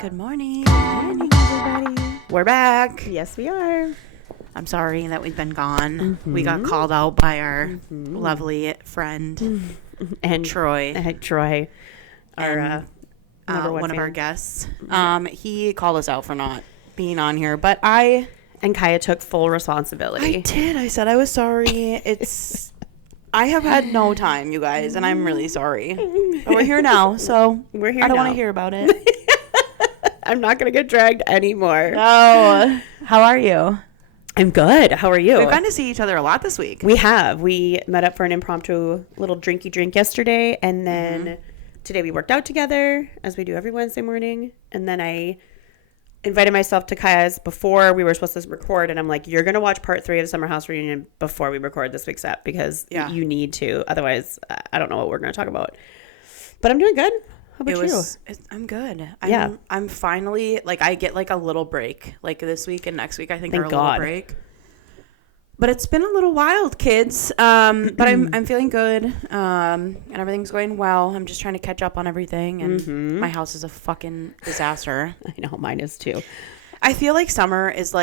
Good morning. Good morning, everybody. We're back. Yes, we are. I'm sorry that we've been gone. We got called out by our lovely friend And Troy. Troy, our one of our guests. He called us out for not being on here, but I Kiah took full responsibility. did. I said I was sorry. I have had no time, you guys, and I'm really sorry. But we're here now, so We're here I don't now. want to hear about it. I'm not gonna get dragged anymore. No. How are you? I'm good. How are you? We've gotten to see each other a lot this week. We have. We met up for an impromptu little drinky drink yesterday, and then today we worked out together, as we do every Wednesday morning. And then I invited myself to Kiah's before we were supposed to record, and I'm like, you're going to watch part 3 of Summer House Reunion before we record this week's ep, because you need to. Otherwise, I don't know what we're going to talk about. But I'm doing good. How about you? I'm good. I'm finally, I get a little break. This week and next week, I think, are a little break. But it's been a little wild, kids. But I'm feeling good. And everything's going well. I'm just trying to catch up on everything. And my house is a fucking disaster. I know, mine is too. I feel like summer is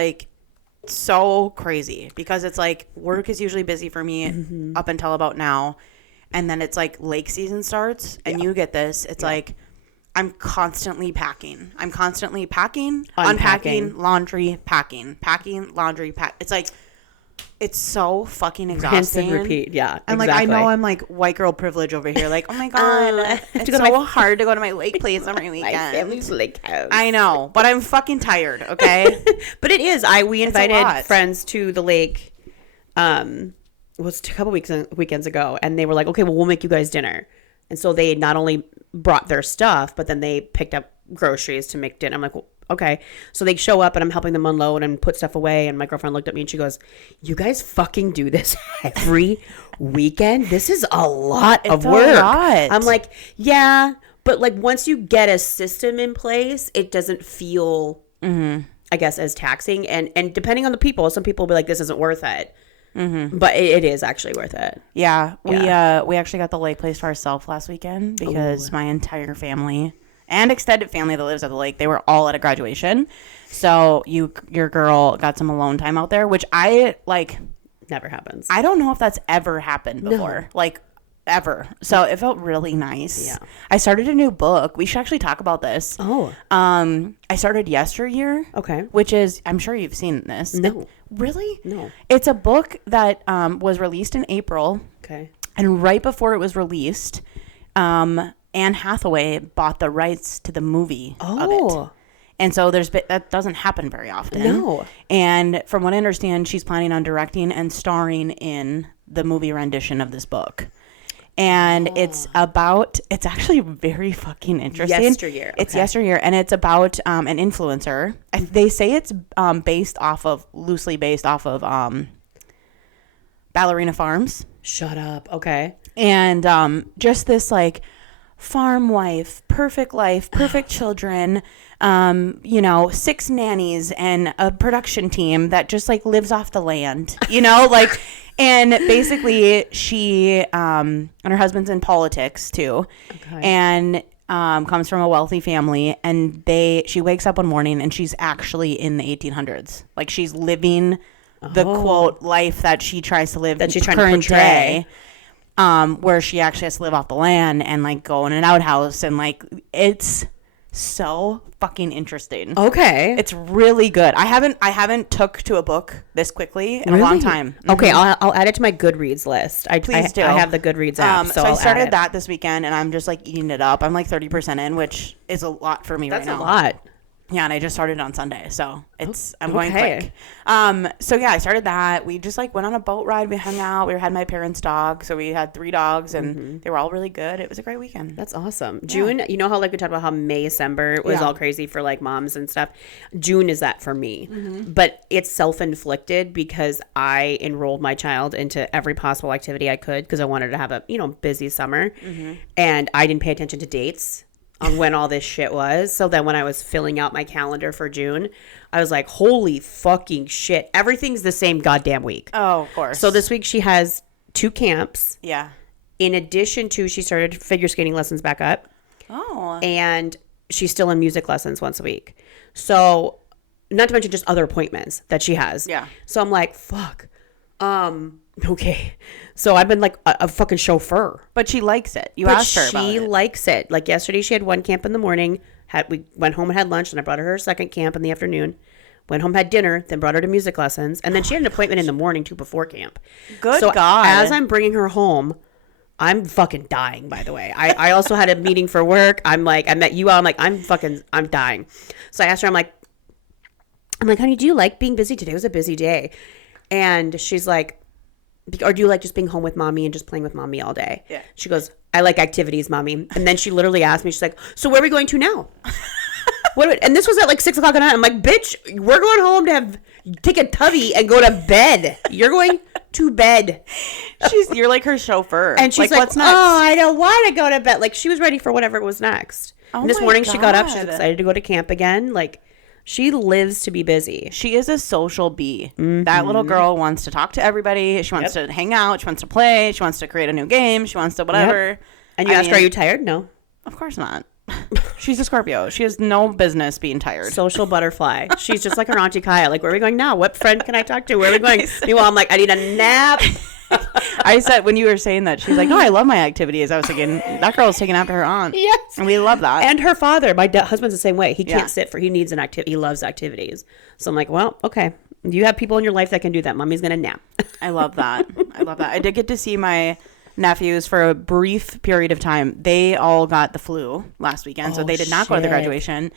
so crazy because it's work is usually busy for me up until about now. And then it's lake season starts and you get this. It's I'm constantly packing. I'm constantly packing, unpacking, laundry, packing, laundry, pack. It's it's so fucking exhausting. Rinse and repeat. Yeah. And exactly. I know I'm white girl privilege over here. Oh my God. It's so hard to go to my lake place every weekend. My family's lake house. I know, but I'm fucking tired, okay? But it is. We invited friends to the lake. It was a couple weekends ago, and they were like, okay, well, we'll make you guys dinner. And so they not only brought their stuff, but then they picked up groceries to make dinner. I'm like, well, okay. So they show up, and I'm helping them unload and put stuff away. And my girlfriend looked at me, and she goes, you guys fucking do this every weekend? This is a lot of work. I'm like, yeah, but once you get a system in place, it doesn't feel, I guess, as taxing. And depending on the people, some people will be like, this isn't worth it. But it is actually worth it. Yeah. We actually got the lake place to ourselves last weekend because my entire family and extended family that lives at the lake, they were all at a graduation. So your girl got some alone time out there, which I never happens. I don't know if that's ever happened before. No. Ever. So it felt really nice. Yeah. I started a new book. We should actually talk about this. Oh. I started Yesteryear. Okay. Which is, I'm sure you've seen this. No. Really? No. It's a book that was released in April. Okay. And right before it was released, Anne Hathaway bought the rights to the movie of it. And so that doesn't happen very often. No. And from what I understand, she's planning on directing and starring in the movie rendition of this book. And it's actually very fucking interesting. Yesteryear. Okay. It's Yesteryear, and it's about an influencer. They say it's loosely based off of Ballerina Farms. Shut up. Okay. And just this farm wife, perfect life, perfect children, 6 nannies and a production team that just lives off the land, and basically she and her husband's in politics too. Okay. And comes from a wealthy family, and she wakes up one morning and she's actually in the 1800s. She's living the quote life that she tries to live, that she's trying to portray. Where she actually has to live off the land and go in an outhouse, and it's so fucking interesting. Okay. It's really good. I haven't took to a book this quickly in a long time. Okay, I'll add it to my Goodreads list. Please do. I have the Goodreads app, so I started that this weekend, and I'm just eating it up. I'm 30% in, which is a lot for me right now. That's a lot. Yeah, and I just started on Sunday, so I'm going quick. So yeah, I started that. We just went on a boat ride. We hung out. We had my parents' dog, so we had 3 dogs, and they were all really good. It was a great weekend. That's awesome. June, you know how we talked about how May-December was all crazy for moms and stuff. June is that for me, but it's self-inflicted because I enrolled my child into every possible activity I could because I wanted to have a busy summer, and I didn't pay attention to dates on when all this shit was. So then when I was filling out my calendar for June, I was like, holy fucking shit. Everything's the same goddamn week. Oh, of course. So this week she has 2 camps. Yeah. In addition to, she started figure skating lessons back up. Oh. And she's still in music lessons once a week. So not to mention just other appointments that she has. Yeah. So I'm like, fuck. Okay. So I've been like a fucking chauffeur. But she likes it. You asked her about it. She likes it. Like yesterday she had one camp in the morning. We went home and had lunch, and I brought her second camp in the afternoon. Went home, had dinner, then brought her to music lessons. And then she had an appointment in the morning too before camp. Good so God. As I'm bringing her home, I'm fucking dying, by the way. I also had a meeting for work. I met you all. I'm like, I'm dying. So I asked her, I'm like, honey, do you like being busy today? It was a busy day. And she's like, or do you like just being home with mommy and just playing with mommy all day? Yeah. She goes, I like activities, mommy. And then she literally asked me, she's like, so where are we going to now? And this was at like 6 o'clock at night. I'm like, bitch, we're going home to take a tubby and go to bed. You're going to bed. You're like her chauffeur. And she's like, what's next? Oh, I don't want to go to bed. Like, she was ready for whatever was next. Oh, and this morning God. she got up. She's excited to go to camp again. Like, she lives to be busy. She is a social bee. Mm-hmm. That little girl wants to talk to everybody. She wants to hang out. She wants to play. She wants to create a new game. She wants to whatever. Yep. And you ask her, are you tired? No. Of course not. She's a Scorpio. She has no business being tired. Social butterfly. She's just like her auntie Kiah. Like, where are we going now? What friend can I talk to? Where are we going? Meanwhile, I'm like, I need a nap. I said, when you were saying that, she's like, no, I love my activities. I was thinking, that girl's taking after her aunt. Yes. And we love that. And her father. My husband's the same way. He can't sit he needs an activity. He loves activities. So I'm like, well, okay. You have people in your life that can do that. Mommy's going to nap. I love that. I did get to see my nephews for a brief period of time. They all got the flu last weekend, so they did not go to the graduation.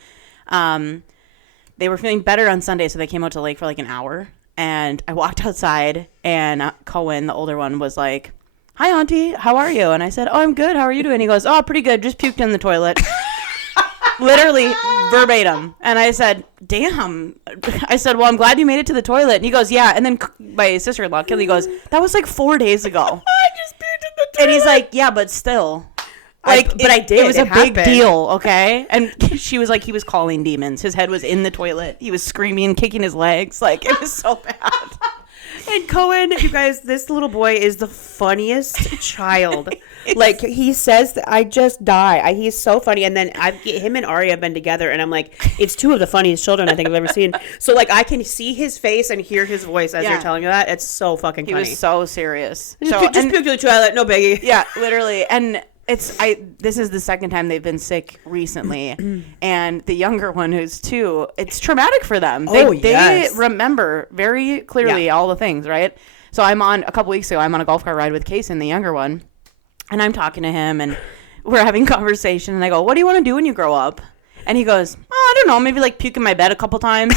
They were feeling better on Sunday, so they came out to the lake for like an hour. And I walked outside, and Cohen, the older one, was like, hi, Auntie, how are you? And I said, oh, I'm good. How are you doing? He goes, oh, pretty good. Just puked in the toilet. Literally verbatim. And I said, damn. I said, well, I'm glad you made it to the toilet. And he goes, yeah. And then my sister-in-law, Kelly, goes, that was like 4 days ago. I just puked in the toilet. And he's like, yeah, but still. I did. It was a big deal, okay? And she was like, he was calling demons. His head was in the toilet. He was screaming, kicking his legs. Like, it was so bad. And Cohen, you guys, this little boy is the funniest child. Like, he says that I just die. He's so funny. And then him and Ari have been together, and I'm like, it's two of the funniest children I think I've ever seen. So, like, I can see his face and hear his voice as you're telling me that. It's so fucking funny. He was so serious. Just puked in the toilet, no biggie. Yeah, literally. And this is the second time they've been sick recently. And the younger one, who's 2, it's traumatic for them. They remember very clearly all the things, right? So a couple weeks ago, I'm on a golf cart ride with Casey, the younger one. And I'm talking to him, and we're having conversation, and I go, what do you want to do when you grow up? And he goes, oh, I don't know, maybe like puke in my bed a couple times.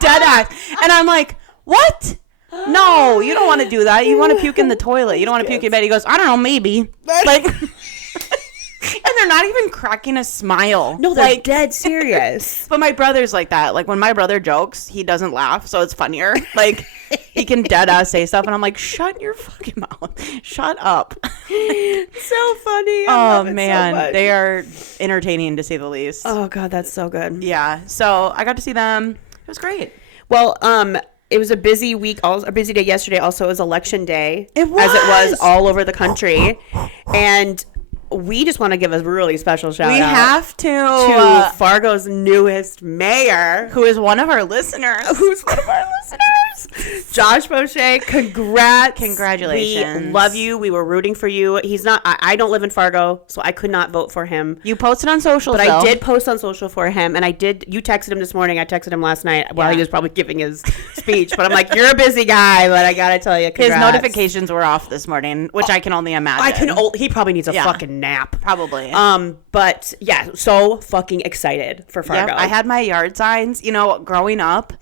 Dead ass. And I'm like, what? No, you don't want to do that. You want to puke in the toilet. You don't want to puke in bed. He goes, I don't know, maybe. Like, and they're not even cracking a smile. No, they're like, dead serious. But my brother's like that. Like, when my brother jokes, he doesn't laugh, so it's funnier. Like, he can dead ass say stuff, and I'm like, shut your fucking mouth. Shut up. So funny. Oh, man. So they are entertaining, to say the least. Oh, God, that's so good. Yeah. So I got to see them. It was great. Well, it was a busy week, a busy day yesterday. Also, it was election day. It was. As it was all over the country. And we just want to give a really special shout out. We have to Fargo's newest mayor. Who is one of our listeners. Josh Boschee, congrats. Congratulations. We love you. We were rooting for you. He's not, I don't live in Fargo, so I could not vote for him. You posted on social, but I did post on social for him, and you texted him this morning. I texted him last night while he was probably giving his speech, but I'm like, you're a busy guy, but I gotta tell you, congrats. His notifications were off this morning, which I can only imagine. He probably needs a fucking nap. Probably. But yeah, so fucking excited for Fargo. Yep, I had my yard signs. You know, growing up,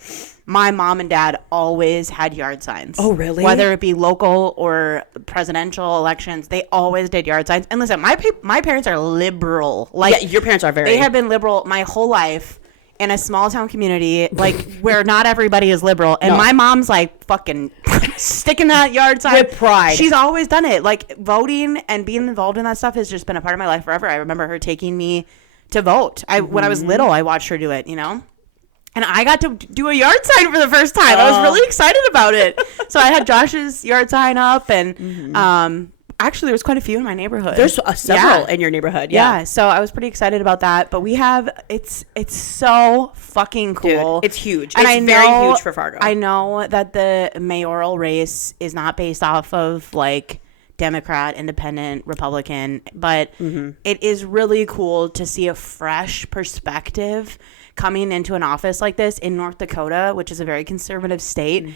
my mom and dad always had yard signs. Oh, really? Whether it be local or presidential elections, they always did yard signs. And listen, my parents are liberal. Like, your parents are very. They have been liberal my whole life in a small town community, like where not everybody is liberal. And my mom's like fucking sticking that yard sign with pride. She's always done it. Like, voting and being involved in that stuff has just been a part of my life forever. I remember her taking me to vote. When I was little, I watched her do it, you know? And I got to do a yard sign for the first time. I was really excited about it. So I had Josh's yard sign up, and actually, there was quite a few in my neighborhood. There's several in your neighborhood. Yeah. So I was pretty excited about that. But we have, it's so fucking cool. Dude, it's huge. And it's very huge for Fargo. I know that the mayoral race is not based off of like Democrat, Independent, Republican, but it is really cool to see a fresh perspective coming into an office like this in North Dakota, which is a very conservative state.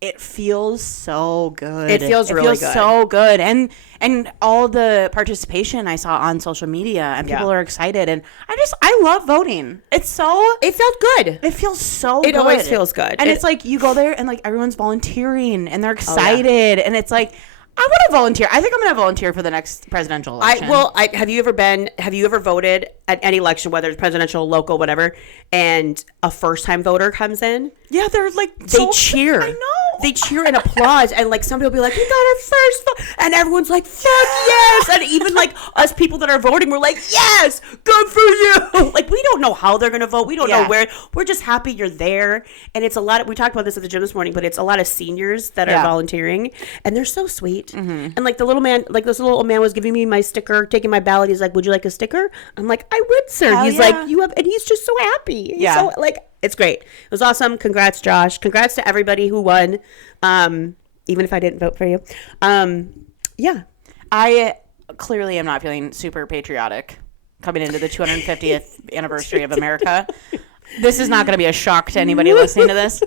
It feels so good. It feels really good. So good. And all the participation I saw on social media, and people are excited, and I love voting. It felt good. It feels so good. It always feels good. And it's like you go there and like everyone's volunteering and they're excited, and it's like, I want to volunteer. I think I'm going to volunteer for the next presidential election. Have you ever voted at any election, whether it's presidential, local, whatever, and a first-time voter comes in? Yeah, they're like, they cheer. I know. They cheer and applause, and like somebody will be like, "We got our first vote," and everyone's like, "Fuck yes!" And even like us people that are voting, we're like, "Yes, good for you!" Like, we don't know how they're gonna vote. We don't know where. We're just happy you're there, and it's a lot. We talked about this at the gym this morning, but it's a lot of seniors that are volunteering, and they're so sweet. And like the little man, like this little old man was giving me my sticker, taking my ballot. He's like, "Would you like a sticker?" I'm like, "I would, sir." Hell He's like, "You have," and he's just so happy. He's so, like. It's great. It was awesome. Congrats, Josh. Congrats to everybody who won. Even if I didn't vote for you. Yeah. I clearly am not feeling super patriotic coming into the 250th anniversary of America. This is not going to be a shock to anybody listening to this.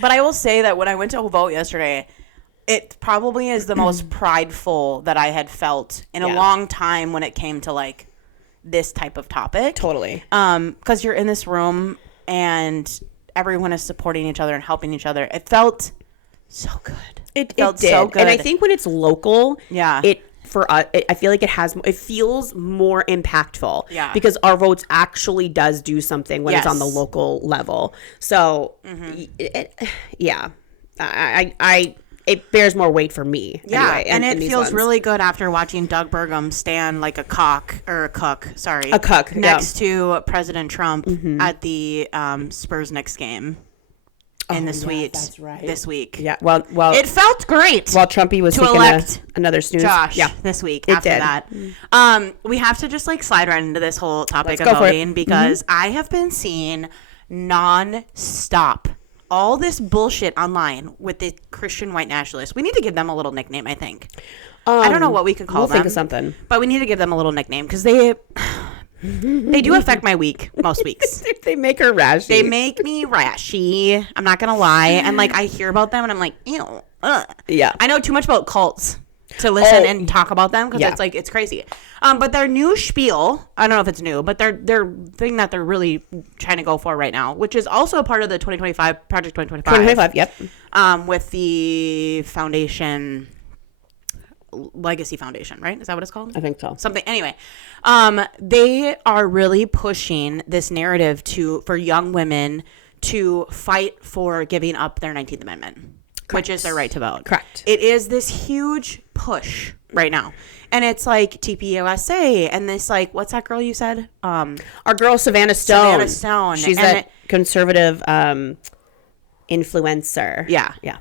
But I will say that when I went to vote yesterday, it probably is the most prideful that I had felt in a long time when it came to like this type of topic. Totally. Because you're in this room and everyone is supporting each other and helping each other. It felt so good. It felt so good. And I think when it's local, for us, I feel like it feels more impactful. Yeah. Because our votes actually does do something when it's on the local level. So, it bears more weight for me. Yeah, anyway, and it feels really good after watching Doug Burgum stand like a cook next to President Trump at the Spurs Knicks game in the suite this week. Yeah, well, it felt great. While Trumpy was taking another snooze. Josh, this week after that. We have to just like slide right into this whole topic of voting because I have been seeing non-stop all this bullshit online with the Christian white nationalists. We need to give them a little nickname, I think. I don't know what we could call them. We'll think of something. But we need to give them a little nickname because they do affect my week most weeks. They make her rashy. They make me rashy. I'm not going to lie. And like I hear about them and I'm like, ew. Yeah. I know too much about cults to listen and talk about them because it's crazy. But their new spiel, I don't know if it's new, but their thing that they're really trying to go for right now, which is also a part of the 2025 Project 2025. 2025, yep. With the foundation, Legacy Foundation, right? Is that what it's called? I think so. Something. Anyway, they are really pushing this narrative for young women to fight for giving up their 19th Amendment. Correct. Which is their right to vote. Correct. It is this huge push right now. And it's like TPUSA and this like, what's that girl you said? Our girl Savannah Stone. She's a conservative influencer. Yeah. Yeah.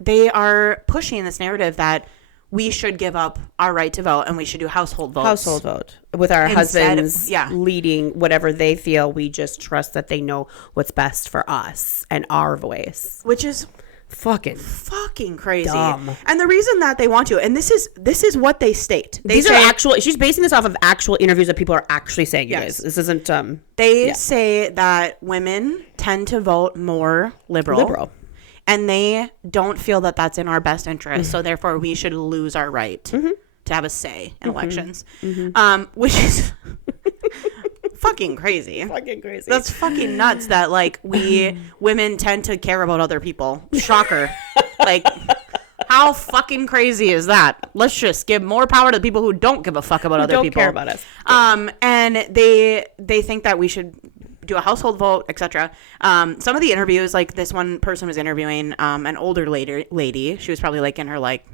They are pushing this narrative that we should give up our right to vote and we should do household votes. Household vote. With our husbands leading whatever they feel. We just trust that they know what's best for us and our voice. Which is fucking crazy. Dumb. And the reason that they want to, and this is what they state. These are actual. She's basing this off of actual interviews that people are actually saying. You guys, this isn't. They say that women tend to vote more liberal, and they don't feel that that's in our best interest. So therefore, we should lose our right to have a say in elections, which is. Fucking crazy. That's fucking nuts that like we women tend to care about other people. Shocker. Like how fucking crazy is that? Let's just give more power to the people who don't give a fuck about other people. Don't care about us. And they think that we should do a household vote, etc. Some of the interviews, like this one person was interviewing an older lady. She was probably like in her like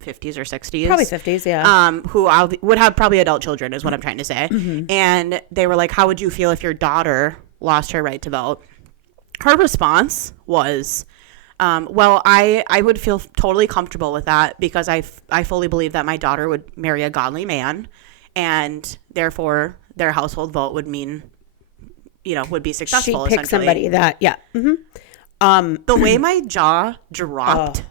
50s or 60s. Probably 50s, yeah. Who would have probably adult children is what I'm trying to say. And they were like, how would you feel if your daughter lost her right to vote? Her response was, Well, I would feel totally comfortable with that because I fully believe that my daughter would marry a godly man, and therefore their household vote would mean, would be successful. She'd pick somebody that, yeah. Mm-hmm. The way my jaw dropped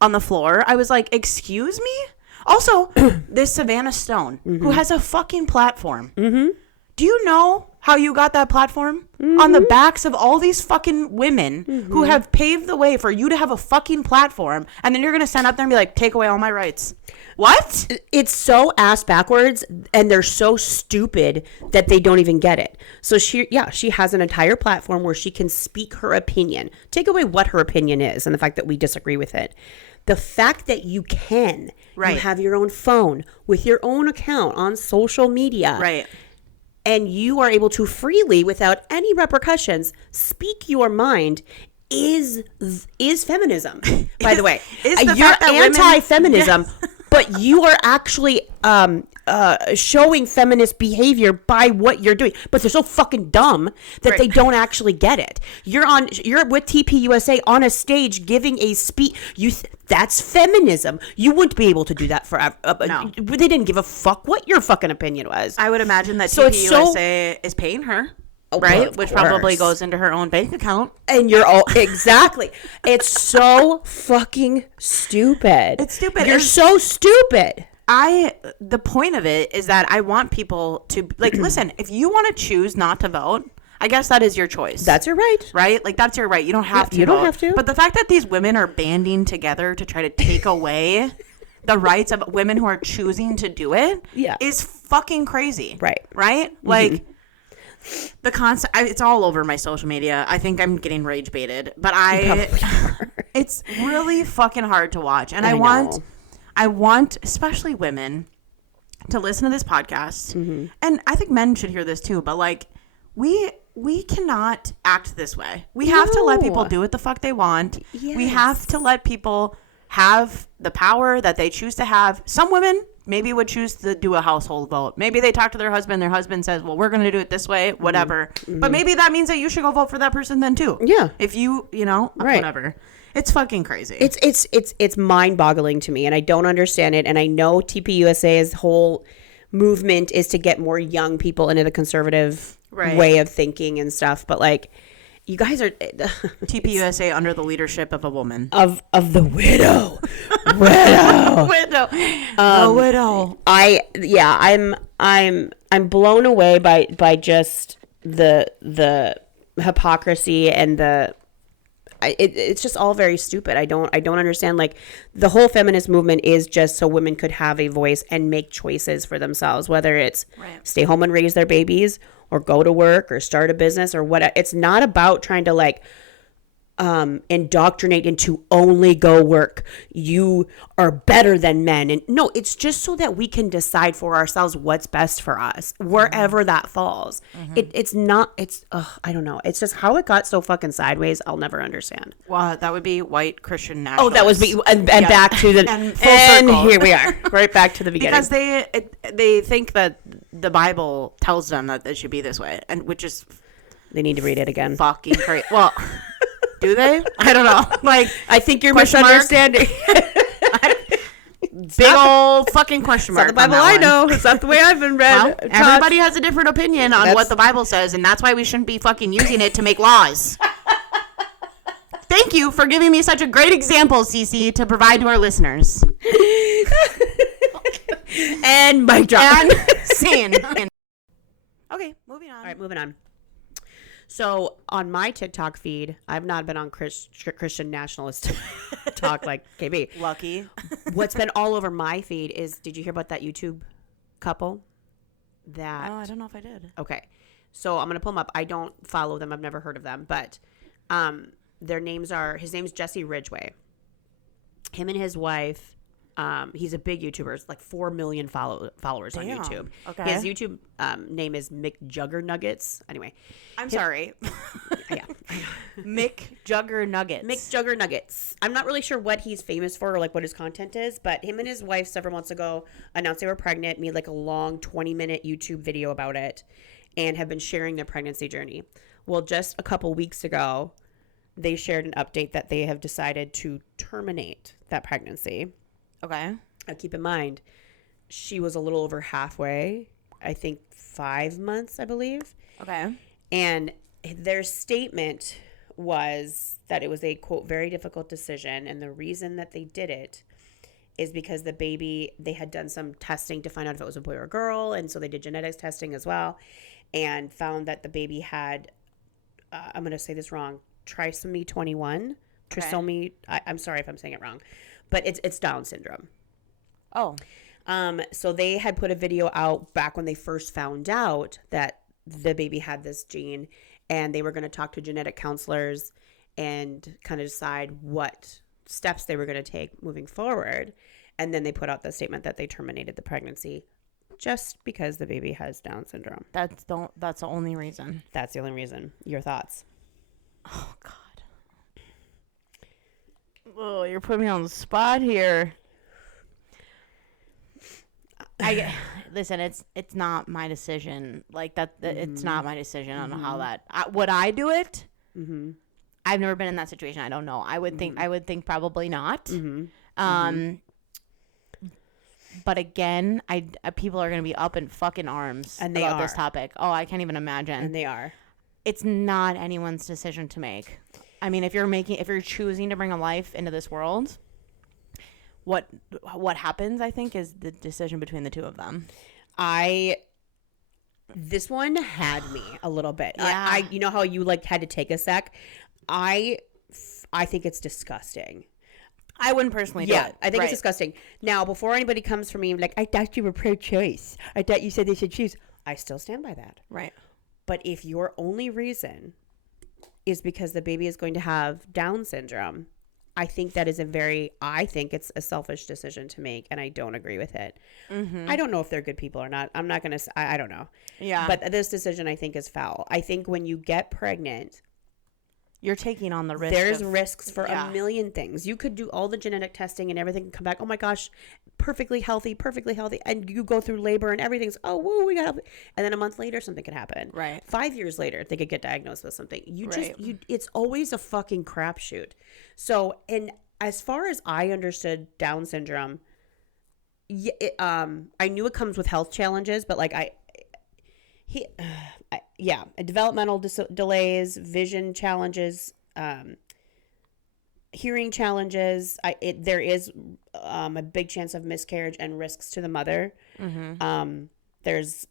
on the floor, I was like, excuse me? Also, this Savannah Stone, who has a fucking platform. Mm-hmm. Do you know how you got that platform? Mm-hmm. On the backs of all these fucking women who have paved the way for you to have a fucking platform, and then you're going to stand up there and be like, take away all my rights. What? It's so ass backwards, and they're so stupid that they don't even get it. So she has an entire platform where she can speak her opinion. Take away what her opinion is and the fact that we disagree with it. The fact that you can, you have your own phone with your own account on social media. Right. And you are able to freely, without any repercussions, speak your mind is feminism. By the way, you're anti-feminism, but you are actually showing feminist behavior by what you're doing. But they're so fucking dumb that they don't actually get it. You're with TPUSA on a stage giving a speech. That's feminism. You wouldn't be able to do that forever. No. They didn't give a fuck what your fucking opinion was. I would imagine that TPUSA is paying her. Right, which probably goes into her own bank account. And you're all exactly. It's so fucking stupid. It's stupid. You're so stupid. The point of it is that I want people to listen. If you want to choose not to vote, I guess that is your choice. That's your right. Right? Like that's your right. You don't have to. You don't have to. But the fact that these women are banding together to try to take away the rights of women who are choosing to do it is fucking crazy. Right. Right? Like. The concept, it's all over my social media. I think I'm getting rage baited, but it's really fucking hard to watch. And I want, especially women, to listen to this podcast. Mm-hmm. And I think men should hear this too. But we cannot act this way. We have to let people do what the fuck they want. Yes. We have to let people have the power that they choose to have. Some women maybe would choose to do a household vote. Maybe they talk to their husband. Their husband says, well, we're going to do it this way, whatever. Mm-hmm. But maybe that means that you should go vote for that person then too. Yeah. If whatever. It's fucking crazy. It's mind-boggling to me, and I don't understand it. And I know TPUSA's whole movement is to get more young people into the conservative way of thinking and stuff. But you guys are TPUSA under the leadership of a woman of the widow. The widow. I'm blown away by just the hypocrisy and it's just all very stupid. I don't understand. The whole feminist movement is just so women could have a voice and make choices for themselves, whether it's stay home and raise their babies or go to work or start a business or what. It's not about trying to indoctrinate into only go work. You are better than men. And no, it's just so that we can decide for ourselves what's best for us, wherever that falls. Mm-hmm. I don't know. It's just how it got so fucking sideways. I'll never understand. Well, that would be white Christian nationalists. Oh, that was back to the, and full circle. And here we are, right back to the beginning. Because they think that the Bible tells them that it should be this way, and which is they need to read it again. Fucking crazy. Well, do they? I don't know. I think you're misunderstanding. Big old fucking question mark. It's not the Bible I know. It's not the way I've been read. Well, everybody has a different opinion on what the Bible says, and that's why we shouldn't be fucking using it to make laws. Thank you for giving me such a great example, Cece, to provide to our listeners. And mic drop. And scene. Okay, moving on. All right, moving on. So on my TikTok feed, I've not been on Christian Nationalist talk like KB. Lucky. What's been all over my feed is, did you hear about that YouTube couple? Oh, I don't know if I did. Okay. So I'm going to pull them up. I don't follow them. I've never heard of them. But his name's Jesse Ridgway. Him and his wife, he's a big YouTuber. It's 4 million followers on YouTube. Okay. His YouTube name is McJuggernuggets. Anyway. I'm sorry. Yeah. McJuggernuggets. McJuggernuggets. I'm not really sure what he's famous for or what his content is, but him and his wife several months ago announced they were pregnant, made a long 20-minute YouTube video about it, and have been sharing their pregnancy journey. Well, just a couple weeks ago, they shared an update that they have decided to terminate that pregnancy. Okay. Now, keep in mind, she was a little over halfway, I think 5 months, I believe. Okay. And their statement was that it was a, quote, very difficult decision. And the reason that they did it is because the baby, they had done some testing to find out if it was a boy or a girl. And so they did genetics testing as well and found that the baby had, I'm going to say this wrong, trisomy 21. Okay. Trisomy, I'm sorry if I'm saying it wrong, but it's Down syndrome. Oh. So they had put a video out back when they first found out that the baby had this gene, and they were going to talk to genetic counselors and kind of decide what steps they were going to take moving forward. And then they put out the statement that they terminated the pregnancy just because the baby has Down syndrome. That's the only reason. That's the only reason. Your thoughts? Oh, God. Oh, you're putting me on the spot here. Listen, it's not my decision. Like that, it's not my decision on how that. Would I do it? Mm-hmm. I've never been in that situation. I don't know. I would think probably not. Mm-hmm. But again, people are gonna be up in fucking arms and about this topic. Oh, I can't even imagine. And they are. It's not anyone's decision to make. I mean, if you're choosing to bring a life into this world, what happens, I think, is the decision between the two of them. This one had me a little bit. Yeah. You know how you like had to take a sec? I think it's disgusting. I wouldn't personally do it. I think it's disgusting. Now, before anybody comes for me like, I thought you were pro-choice. I thought you said they should choose. I still stand by that. Right. But if your only reason is because the baby is going to have Down syndrome, I think it's a selfish decision to make, and I don't agree with it. Mm-hmm. I don't know if they're good people or not. I'm not going to, I don't know. Yeah. But this decision, I think, is foul. I think when you get pregnant, you're taking on the risk. There's risks for a million things. You could do all the genetic testing and everything and come back, oh my gosh, perfectly healthy. And you go through labor and everything's, oh, whoa, we got help. And then a month later, something could happen. Right. 5 years later, they could get diagnosed with something. It's always a fucking crapshoot. So, and as far as I understood Down syndrome, I knew it comes with health challenges, but like developmental delays, vision challenges, hearing challenges. There is a big chance of miscarriage and risks to the mother. Mm-hmm. There's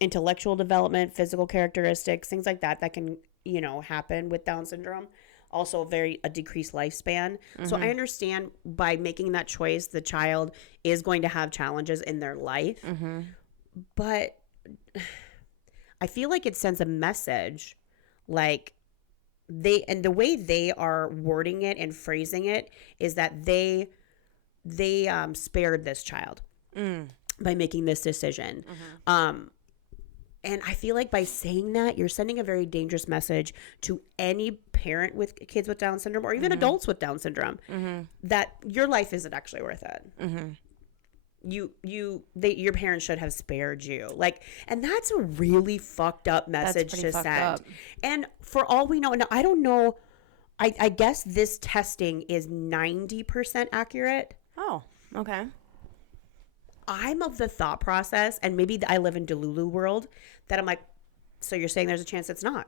intellectual development, physical characteristics, things like that can happen with Down syndrome. Also, a decreased lifespan. Mm-hmm. So I understand by making that choice, the child is going to have challenges in their life, mm-hmm. but I feel like it sends a message, like the way they are wording it and phrasing it is that they spared this child by making this decision. Mm-hmm. And I feel like by saying that, you're sending a very dangerous message to any parent with kids with Down syndrome or even mm-hmm. adults with Down syndrome mm-hmm. that your life isn't actually worth it. Mm-hmm. Your parents should have spared you. And that's a really fucked up message to send. And for all we know, now I don't know, I guess this testing is 90% accurate. Oh, okay. I'm of the thought process, and maybe I live in Delulu world, that I'm like, so you're saying there's a chance it's not.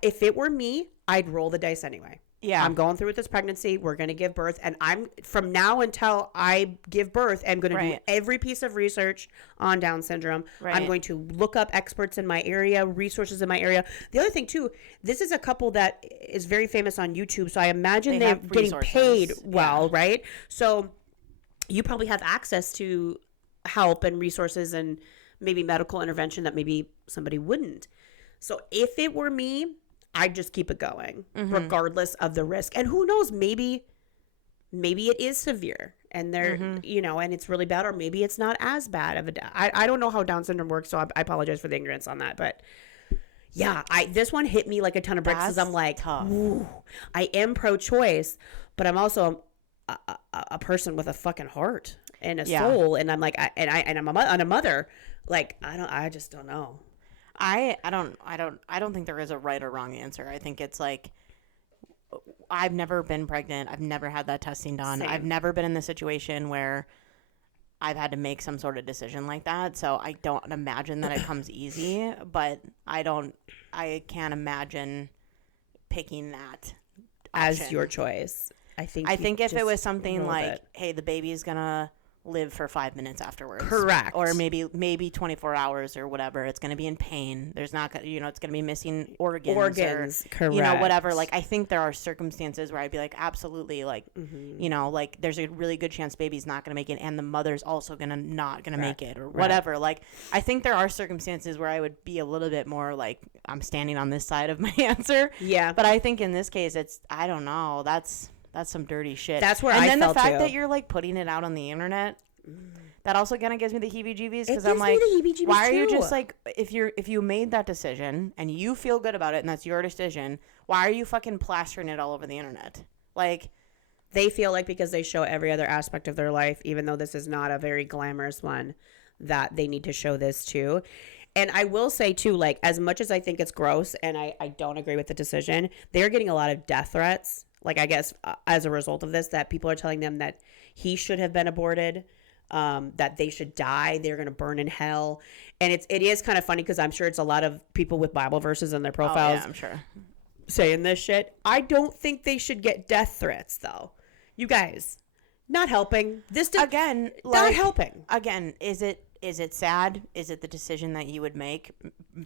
If it were me, I'd roll the dice anyway. Yeah. I'm going through with this pregnancy. We're going to give birth. And I'm, from now until I give birth, I'm going to do every piece of research on Down syndrome. Right. I'm going to look up experts in my area, resources in my area. The other thing, too, this is a couple that is very famous on YouTube. So I imagine they're getting paid well, right? So you probably have access to help and resources and maybe medical intervention that maybe somebody wouldn't. So if it were me, I'd just keep it going, mm-hmm. regardless of the risk. And who knows, maybe it is severe and they're, mm-hmm. And it's really bad, or maybe it's not as bad of I don't know how Down syndrome works, so I apologize for the ignorance on that. But yeah, this one hit me like a ton of bricks because I'm like, ooh, I am pro-choice, but I'm also a person with a fucking heart and a soul. And I'm like, I'm a mother. Like, I just don't know. I don't think there is a right or wrong answer. I think it's like, I've never been pregnant. I've never had that testing done. Same. I've never been in the situation where I've had to make some sort of decision like that. So I don't imagine that it comes easy, but I can't imagine picking that option as your choice. I think if it was something like, hey, the baby is going to live for 5 minutes afterwards. Correct. Or maybe 24 hours or whatever. It's going to be in pain. There's not, it's going to be missing organs. Or, correct. Whatever. Like, I think there are circumstances where I'd be like, absolutely, like, like, there's a really good chance baby's not going to make it, and the mother's also not going to make it, or whatever. Like, I think there are circumstances where I would be a little bit more like, I'm standing on this side of my answer. Yeah. But I think in this case, I don't know. That's some dirty shit. That's where and I then felt the fact too. that you're like putting it out on the internet, that also kind of gives me the heebie-jeebies, because I'm gives like, me the heebie-jeebies why are you too. just like, if you made that decision and you feel good about it and that's your decision, why are you fucking plastering it all over the internet? Like, they feel like because they show every other aspect of their life, even though this is not a very glamorous one, that they need to show this too. And I will say too, like, as much as I think it's gross and I don't agree with the decision, they're getting a lot of death threats. Like, I guess as a result of this, that people are telling them that he should have been aborted, that they should die, they're going to burn in hell. And it is kind of funny, because I'm sure it's a lot of people with Bible verses in their profiles. Oh, yeah, I'm sure. Saying this shit. I don't think they should get death threats, though. You guys, not helping. Again, not helping. Again, is it sad? Is it the decision that you would make?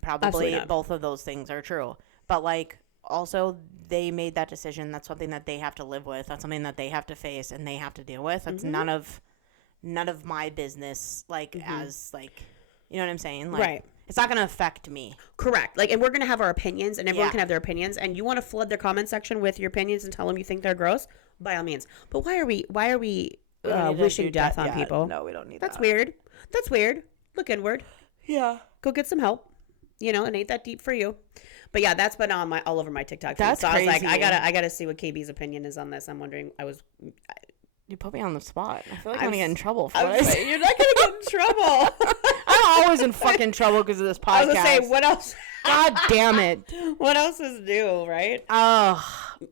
Probably both of those things are true. But like, also, they made that decision. That's something that they have to live with. That's something that they have to face and they have to deal with. That's none of my business. Like, as like, you know what I'm saying? Like, right. It's not going to affect me. Correct. Like, and we're going to have our opinions, and everyone can have their opinions. And you want to flood their comment section with your opinions and tell them you think they're gross, by all means. But why are we wishing death on people? No, we don't need That's that. weird. That's weird. Look inward. Yeah. Go get some help. It ain't that deep for you. But yeah, that's been on all over my TikTok feed. That's so crazy. I was like, I gotta see what KB's opinion is on this. I'm wondering. You put me on the spot. I feel like I'm gonna get in trouble for this. You're not gonna get in trouble. I'm always in fucking trouble because of this podcast. I was gonna say, what else? God damn it. What else is new, right? Oh.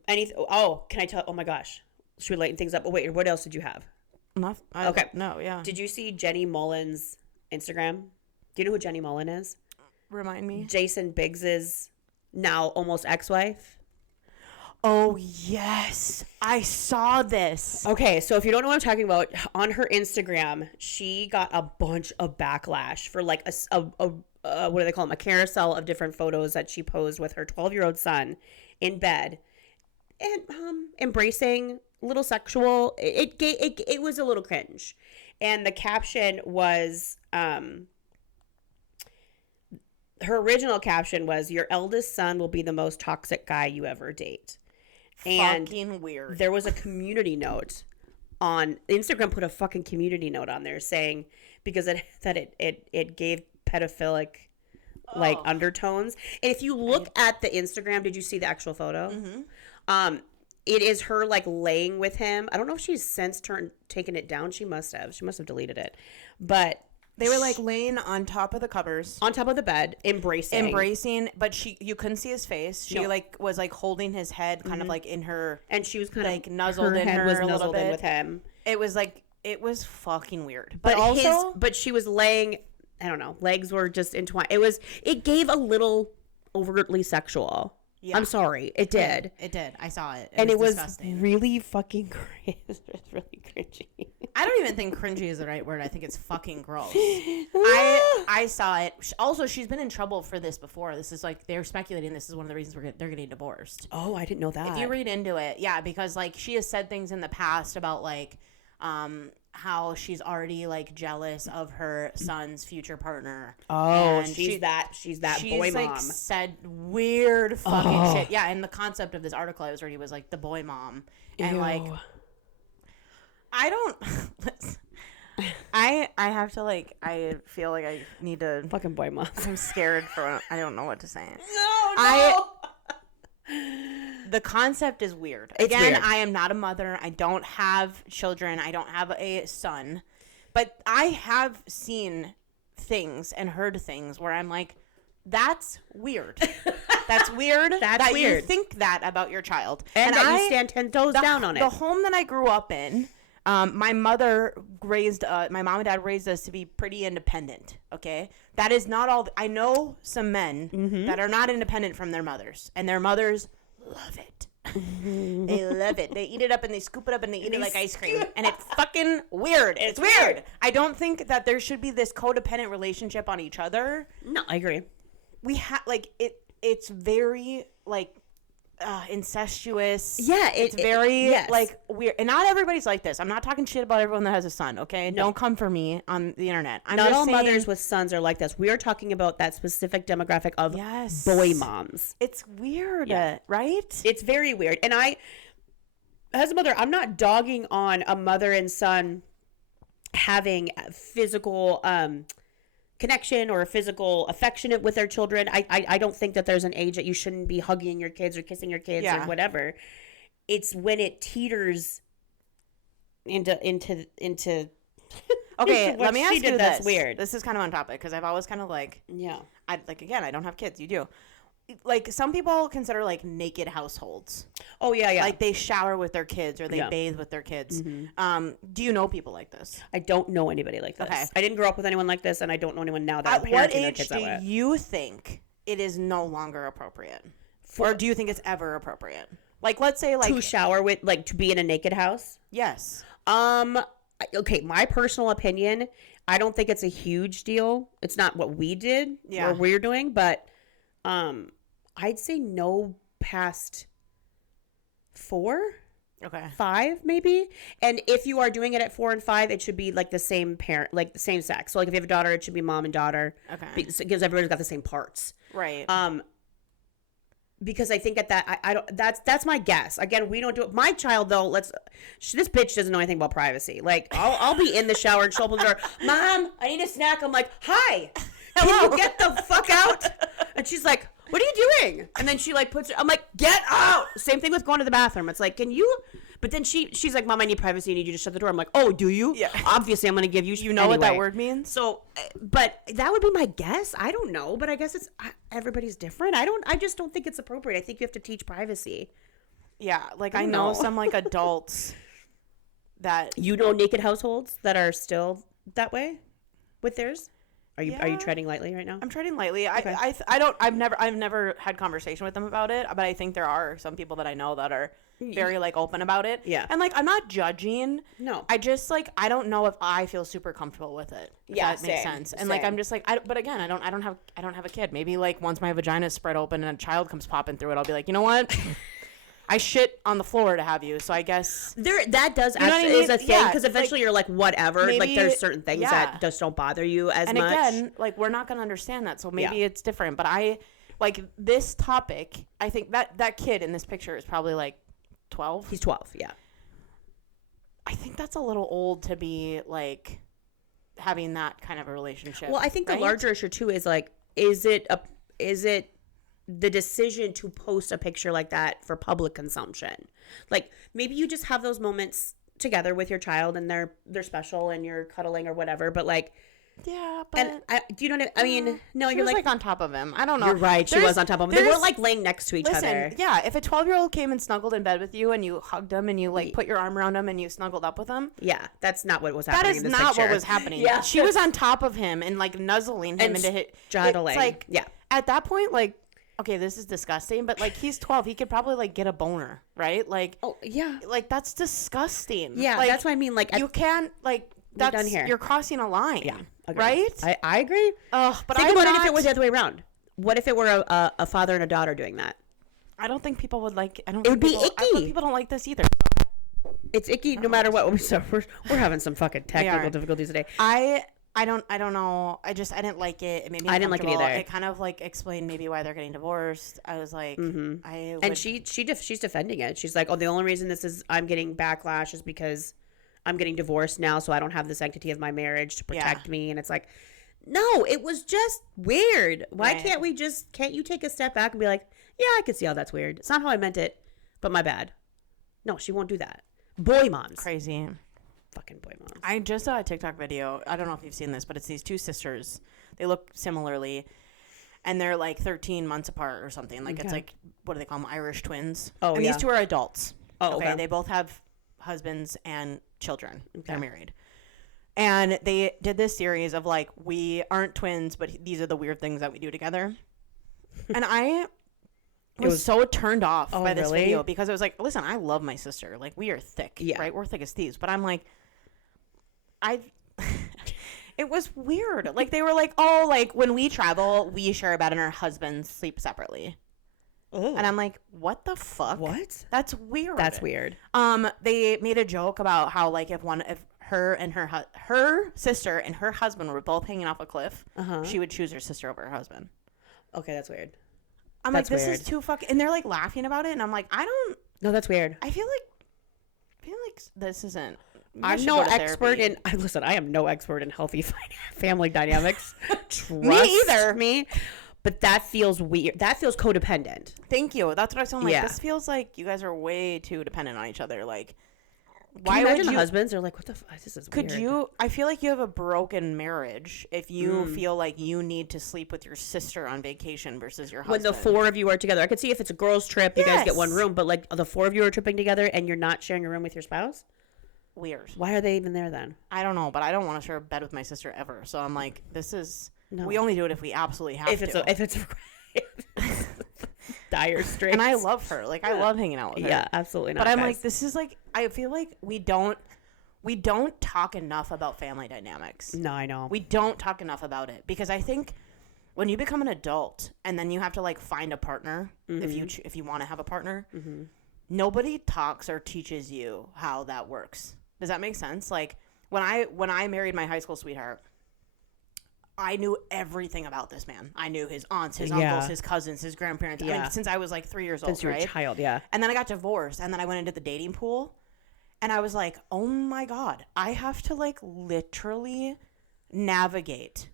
Can I tell? Oh my gosh. Should we lighten things up? Oh wait, what else did you have? Nothing. Okay. No, yeah. Did you see Jenny Mollen's Instagram? Do you know who Jenny Mollen is? Remind me. Jason Biggs's now almost ex-wife. Oh, yes. I saw this. Okay, so if you don't know what I'm talking about, on her Instagram, she got a bunch of backlash for like a what do they call them? A carousel of different photos that she posed with her 12-year-old son in bed, and embracing a little sexual. It was a little cringe, and the caption was her original caption was, "Your eldest son will be the most toxic guy you ever date." And fucking weird. There was a community note on Instagram, put a fucking community note on there saying, because it gave pedophilic like undertones. And if you look at the Instagram, did you see the actual photo? Mm-hmm. It is her like laying with him. I don't know if she's since taken it down. She must have deleted it, but they were like laying on top of the covers, on top of the bed, embracing. But you couldn't see his face. She was like holding his head, kind of like in her, and she was kind like of nuzzled her in head her was a little nuzzled bit in with him. It was fucking weird. But she was laying. I don't know. Legs were just entwined. It gave a little overtly sexual. Yeah. I'm sorry. It did. It did. I saw it. It was disgusting. really fucking crazy. It was really cringy. I don't even think cringy is the right word. I think it's fucking gross. I saw it. Also, she's been in trouble for this before. This is like, they're speculating this is one of the reasons they're getting divorced. Oh, I didn't know that. If you read into it, yeah, because like she has said things in the past about like how she's already like jealous of her son's future partner. Oh, and she's that boy mom. Like said weird fucking shit. Yeah, and the concept of this article I was reading was like the boy mom. And like I don't I have to like, I feel like I need to fucking boy mom. I'm scared for I don't know what to say. No. The concept is weird. It's Again, weird. I am not a mother. I don't have children. I don't have a son. But I have seen things and heard things where I'm like, That's weird. That's weird. That's weird. You think that about your child. And that you stand 10 toes down on it. The home that I grew up in, my mom and dad raised us to be pretty independent. Okay. That is not all. I know some men that are not independent from their mothers, and their mothers love it. They love it. They eat it up and they scoop it up and they eat it like ice cream. And it's fucking weird. It's weird. I don't think that there should be this codependent relationship on each other. No, I agree. We have it's very like incestuous. Yeah, it's very like weird. And not everybody's like this. I'm not talking shit about everyone that has a son, okay? No. Don't come for me on the internet. I'm not just all saying, mothers with sons are like this. We are talking about that specific demographic of boy moms. It's weird, right? It's very weird. And I, as a mother, I'm not dogging on a mother and son having physical connection or physical affection with their children. I don't think that there's an age that you shouldn't be hugging your kids or kissing your kids or whatever. It's when it teeters into okay, let me ask you this. That's weird. This is kind of on topic because I've always kind of like, I don't have kids. You do. Like some people consider like naked households. Oh yeah. Like they shower with their kids or they bathe with their kids. Mm-hmm. Do you know people like this? I don't know anybody like this. Okay. I didn't grow up with anyone like this, and I don't know anyone now that are parenting their kids that way. At what age do you think it is no longer appropriate, or do you think it's ever appropriate? Like, let's say like to shower with, like to be in a naked house. Yes. Okay, my personal opinion, I don't think it's a huge deal. It's not what we did or we're doing, but I'd say no past 4. Okay. 5 maybe. And if you are doing it at 4 and 5, it should be like the same parent, like the same sex. So like if you have a daughter, it should be mom and daughter. Okay. Because everybody's got the same parts. Right. Because I think I don't. That's my guess. Again, we don't do it. My child though, this bitch doesn't know anything about privacy. Like I'll be in the shower and she'll open the door. Mom, I need a snack. I'm like, hi. Can you get the fuck out? And she's like, what are you doing? And then she like puts her, I'm like, get out. Same thing with going to the bathroom. It's like, can you? But then she's like, Mom, I need privacy. I need you to shut the door. I'm like, oh, do you? Yeah. Obviously, I'm going to give you. You know what that word means? So, but that would be my guess. I don't know, but I guess it's everybody's different. I just don't think it's appropriate. I think you have to teach privacy. Yeah, like I know some like adults that naked households that are still that way with theirs. Are you treading lightly right now? I'm treading lightly. Okay. I've never had conversation with them about it, but I think there are some people that I know that are very like open about it. Yeah. And like I'm not judging. No. I just like I don't know if I feel super comfortable with it. If that makes sense. And like I'm just like but again, I don't have a kid. Maybe like once my vagina is spread open and a child comes popping through it, I'll be like, you know what? I shit on the floor to have you, so I guess that does actually is a thing because eventually you're like whatever. Maybe, like there's certain things that just don't bother you as much. And again, like we're not gonna understand that, so maybe it's different. But I like this topic. I think that kid in this picture is probably like 12. He's 12. Yeah. I think that's a little old to be like having that kind of a relationship. Well, I think the larger issue too is like, is it the decision to post a picture like that for public consumption? Like maybe you just have those moments together with your child and they're special and you're cuddling or whatever, but like but do you know what I mean? No, you're like on top of him. I don't know. You're right. She was on top of him. They weren't like laying next to each other. Yeah, if a 12-year-old came and snuggled in bed with you and you hugged him and you like put your arm around him and you snuggled up with him. Yeah, that's not what was happening. That is not what was happening. Yeah. She was on top of him and like nuzzling him into his straddling. Like at that point, like, okay, this is disgusting, but like he's 12, he could probably like get a boner, right? Like, oh yeah, like that's disgusting. Yeah, like, that's what I mean. Like you can't like that's done here. You're crossing a line. Yeah, agreed. Right? I agree. Oh, but think about it if it was the other way around. What if it were a father and a daughter doing that? I don't think people would like. It would be icky. People don't like this either. It's icky no matter what. We're having some fucking technical difficulties today. I don't know. I didn't like it. It made me I didn't like it either. It kind of like explained maybe why they're getting divorced. I was like, and she's defending it. She's like, oh, the only reason I'm getting backlash is because I'm getting divorced now, so I don't have the sanctity of my marriage to protect me. And it's like, no, it was just weird. Why can't you take a step back and be like, yeah, I could see how that's weird. It's not how I meant it, but my bad. No, she won't do that. Boy moms. Crazy. Fucking boy moms. I just saw a TikTok video. I don't know if you've seen this, but it's these two sisters. They look similarly. and they're like 13 months apart or something. Like it's like, what do they call them? Irish twins. Oh, and yeah. these two are adults. Oh, okay. They both have husbands and children. Okay. They're married. And they did this series of like, we aren't twins, but these are the weird things that we do together. And I was so turned off by this video because it was like, listen, I love my sister. Like, we are thick, right? We're thick as thieves. But I'm like, it was weird. Like, they were like, oh, like, when we travel, we share a bed and our husbands sleep separately. Ooh. And I'm like, what the fuck? What? That's weird. That's weird. They made a joke about how, like, if her and her sister and her husband were both hanging off a cliff, she would choose her sister over her husband. Okay, that's weird. I'm like, this is too fucking... And they're, like, laughing about it, and I'm like, I don't... No, that's weird. I feel like this isn't... I'm no expert in... Listen, I am no expert in healthy family dynamics. Me either. Me. But that feels weird. That feels codependent. Thank you. That's what I was saying. Like, this feels like you guys are way too dependent on each other. Like... Why would the husbands are like, what the fuck? This is weird. Could you... I feel like you have a broken marriage if you feel like you need to sleep with your sister on vacation versus your husband. When the four of you are together. I could see if it's a girls' trip, you guys get one room. But, like, the four of you are tripping together and you're not sharing a room with your spouse? Weird. Why are they even there then? I don't know, but I don't want to share a bed with my sister ever. So I'm like, this is... No. We only do it if we absolutely have to. If it's dire straits. And I love her. Like, I love hanging out with her. Yeah, absolutely not. But I'm like, this is like, I feel like we don't talk enough about family dynamics. No, I know. We don't talk enough about it because I think when you become an adult and then you have to like find a partner, if you want to have a partner, nobody talks or teaches you how that works. Does that make sense? Like when I married my high school sweetheart, I knew everything about this man. I knew his aunts, his uncles, his cousins, his grandparents. I mean, since I was like 3 years old, since you were a child, yeah. And then I got divorced, and then I went into the dating pool, and I was like, oh my God, I have to like literally navigate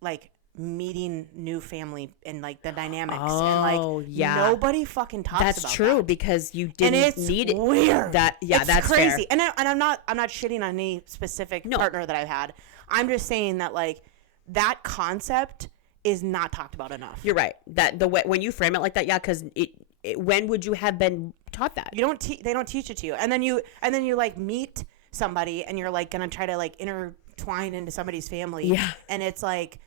like meeting new family and like the dynamics. And like nobody fucking talks about that. That's true because you didn't need it. Weird. That's crazy. Fair. And I'm not shitting on any specific partner that I've had. I'm just saying that like that concept is not talked about enough. You're right. That the way when you frame it like that, because when would you have been taught that? They don't teach it to you, and then you like meet somebody, and you're like gonna try to like intertwine into somebody's family, and it's like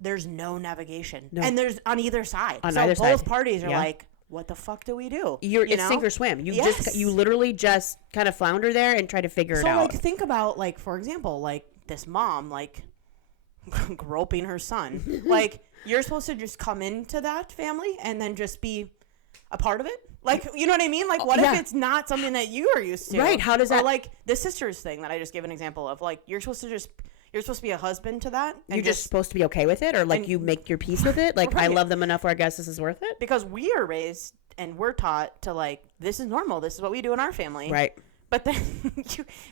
there's no navigation, and there's on either side. Both parties are like, what the fuck do we do? It's sink or swim. You literally just kind of flounder there and try to figure it out. So like think about like for example like this mom like groping her son. Like you're supposed to just come into that family and then just be a part of it. Like you know what I mean? Like what if it's not something that you are used to? Right. How does that? Or like the sisters thing that I just gave an example of. Like you're supposed to be a husband to that. And you're just supposed to be okay with it, or like you make your peace with it. Like I love them enough where I guess this is worth it. Because we are raised and we're taught to like this is normal. This is what we do in our family. Right. But then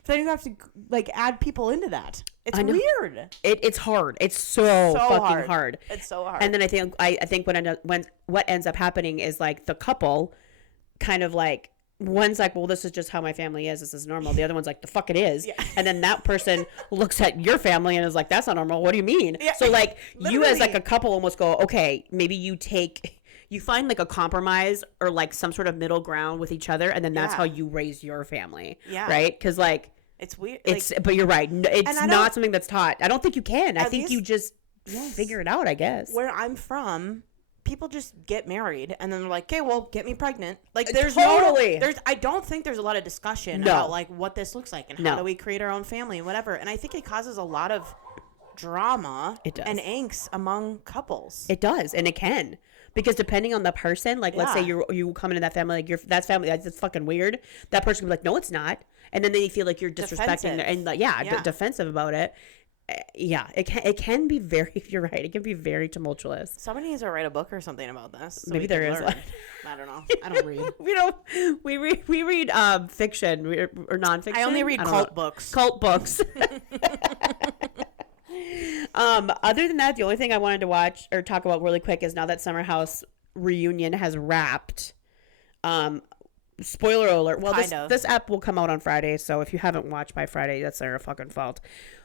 you have to like add people into that. It's weird. It's hard. It's so fucking hard. It's so hard. And then I think what ends up happening is like the couple kind of like one's like, well, this is just how my family is. This is normal. The other one's like, the fuck it is. Yeah. And then that person looks at your family and is like, that's not normal. What do you mean? Yeah. So like you as like a couple almost go, okay, maybe you find like a compromise or like some sort of middle ground with each other. And then that's how you raise your family. Yeah. Right. Cause like it's weird. But you're right. It's not something that's taught. I don't think you can. I think you just figure it out, I guess. Where I'm from, people just get married and then they're like, okay, well, get me pregnant. Like there's I don't think there's a lot of discussion about like what this looks like and how do we create our own family and whatever. And I think it causes a lot of drama and angst among couples. It does. And it can. Because depending on the person, like let's say you come into that family, like that's family, that's fucking weird. That person can be like, no, it's not. And then they feel like you're disrespecting and like, defensive about it. It can be very, you're right, it can be very tumultuous. Somebody needs to write a book or something about this. So maybe there is one. I don't know. I don't read. we read fiction or nonfiction. I only read cult books. Cult books. Other than that, the only thing I wanted to watch or talk about really quick is now that Summer House reunion has wrapped. Spoiler alert. Well, this app will come out on Friday, so if you haven't watched by Friday, that's their fucking fault.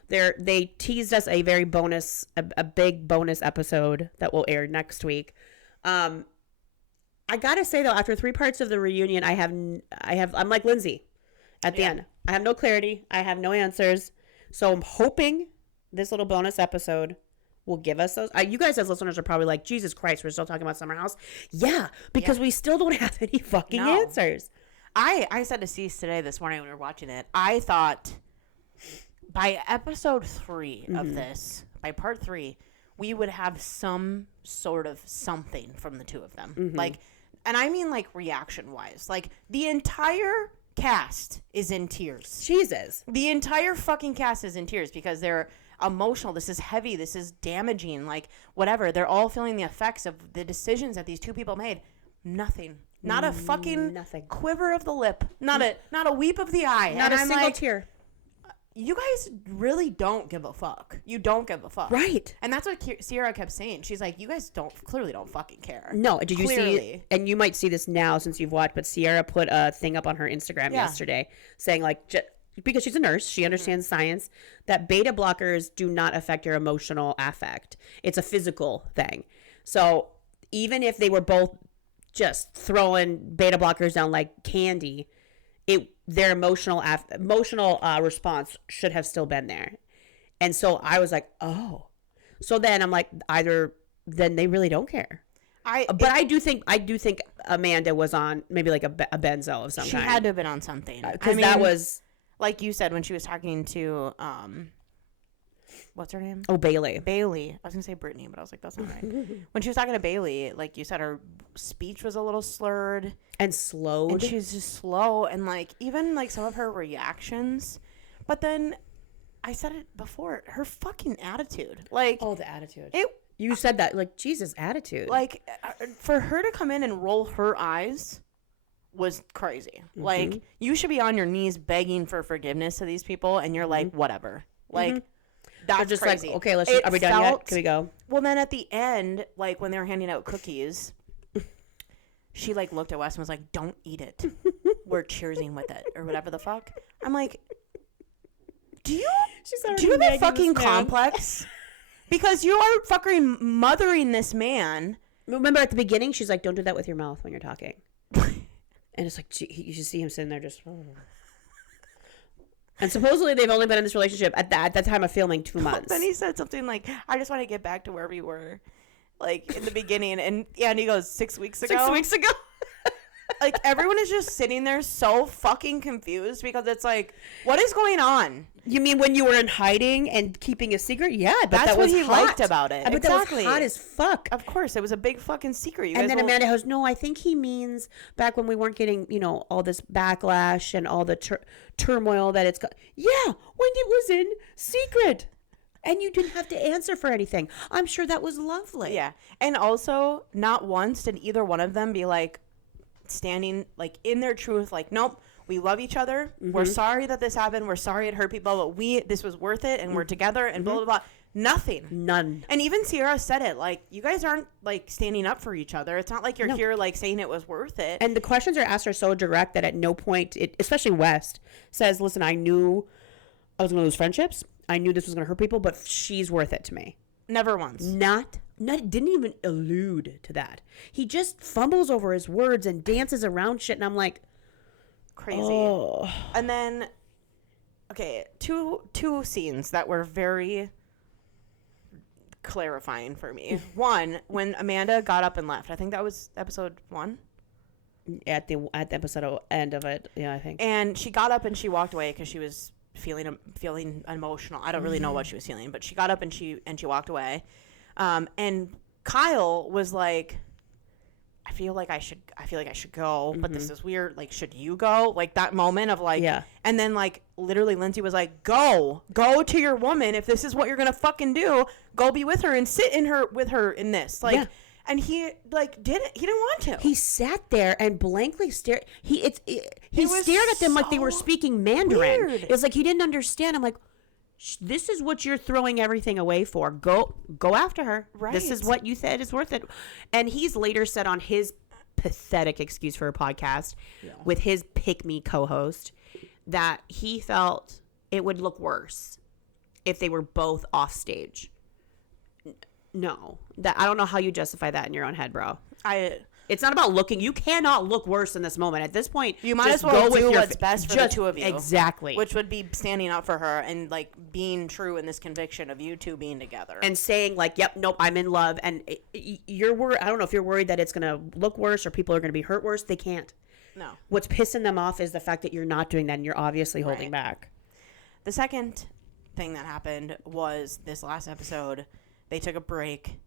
They teased us a very bonus, a big bonus episode that will air next week. I gotta say though, after 3 parts of the reunion, I'm like Lindsay at the end. I have no clarity. I have no answers. So I'm hoping this little bonus episode will give us those. You guys as listeners are probably like, Jesus Christ, we're still talking about Summer House. Yeah, because we still don't have any fucking answers. I said to Cease today this morning when we were watching it, I thought by episode 3 of this, by part 3, we would have some sort of something from the two of them. Like, and I mean like reaction wise, like the entire cast is in tears. Jesus. The entire fucking cast is in tears because they're emotional. This is heavy. This is damaging. Like, whatever. They're all feeling the effects of the decisions that these two people made. Nothing. Not a fucking quiver of the lip. Not a weep of the eye. Not a single tear. You guys really don't give a fuck. You don't give a fuck. Right. And that's what Sierra kept saying. She's like, you guys clearly don't fucking care. No. Did you see, and you might see this now since you've watched, but Sierra put a thing up on her Instagram yesterday saying like, because she's a nurse, she understands science, that beta blockers do not affect your emotional affect. It's a physical thing. So even if they were both just throwing beta blockers down like candy, their emotional response should have still been there. And so I was like, oh. So then I'm like, then they really don't care. I do think Amanda was on maybe like a benzo of some kind. She had to have been on something. Because that was, like you said, when she was talking to what's her name? Oh, Bailey. I was gonna say Brittany, but I was like, that's not right. When she was talking to Bailey, like you said, her speech was a little slurred and slowed, and she was just slow, and like even like some of her reactions. But then I said it before, her fucking attitude, like the attitude. You said that, like, Jesus, attitude. Like for her to come in and roll her eyes was crazy. Like, you should be on your knees begging for forgiveness to these people, and you're like, whatever. Like, that's just crazy. Like, okay, are we done yet? Can we go? Well, then at the end, like when they were handing out cookies, she like looked at Wes and was like, "Don't eat it. We're cheersing with it," or whatever the fuck. I'm like, do you have a fucking complex? Because you are fucking mothering this man. Remember at the beginning, she's like, "Don't do that with your mouth when you're talking." And it's like, you should see him sitting there just... And supposedly they've only been in this relationship at that time of filming 2 months. Then he said something like, I just want to get back to where we were, like, in the beginning. And he goes, 6 weeks ago. 6 weeks ago. Like, everyone is just sitting there so fucking confused because it's like, what is going on? You mean when you were in hiding and keeping a secret? Yeah, but that's that what was he hot. liked about it. But that was hot as fuck. Of course, it was a big fucking secret. And then Amanda goes, no, I think he means back when we weren't getting, all this backlash and all the turmoil that it's got. Yeah, when it was in secret. And you didn't have to answer for anything. I'm sure that was lovely. Yeah. And also, not once did either one of them be like, standing like in their truth, like, nope, we love each other, we're sorry that this happened, we're sorry it hurt people, but this was worth it, and we're together, and blah blah blah. None. And even Sierra said it, like, you guys aren't like standing up for each other. It's not like you're here like saying it was worth it. And the questions are asked are so direct that at no point especially West says, listen, I knew I was gonna lose friendships, I knew this was gonna hurt people, but she's worth it to me. Never once. Didn't even allude to that. He just fumbles over his words and dances around shit, and I'm like, crazy. Oh. And then, okay, two scenes that were very clarifying for me. One, when Amanda got up and left. I think that was episode 1. At the episode end of it, yeah, I think. And she got up and she walked away because she was feeling emotional. I don't really know what she was feeling, but she got up and she walked away. And Kyle was like, I feel like I should go, but this is weird. Like, should you go? Like that moment of like, yeah. And then like literally Lindsay was like, go to your woman. If this is what you're going to fucking do, go be with her and sit with her in this. Like, yeah. And he like didn't want to. He sat there and blankly stared. He stared at them like they were speaking Mandarin. Weird. It's like he didn't understand. I'm like, this is what you're throwing everything away for. Go after her. Right. This is what you said is worth it. And he's later said on his pathetic excuse for a podcast with his pick-me co-host that he felt it would look worse if they were both off stage. No, that I don't know how you justify that in your own head, bro. It's not about looking. You cannot look worse in this moment. At this point, you might as well do what's best for the two of you. Exactly. Which would be standing up for her and like being true in this conviction of you two being together. And saying like, yep, nope, I'm in love. And you're worried. I don't know if you're worried that it's going to look worse or people are going to be hurt worse. They can't. No. What's pissing them off is the fact that you're not doing that and you're obviously holding back. The second thing that happened was this last episode. They took a break.